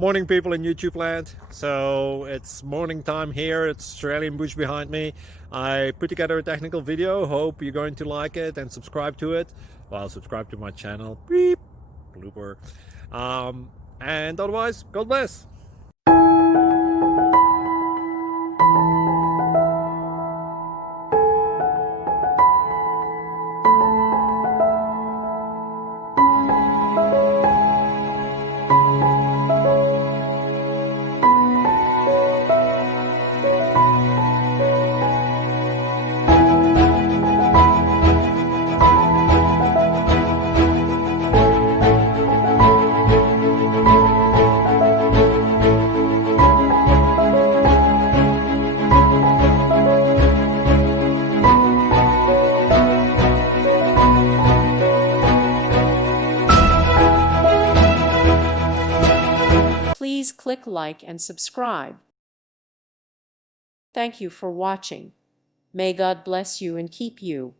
Morning, people in YouTube land. So it's morning time here. It's Australian bush behind me. I put together a technical video. Hope you're going to like it and subscribe to it. Well, subscribe to my channel. Beep. Blooper. And otherwise, God bless. Please click like and subscribe. Thank you for watching. May God bless you and keep you.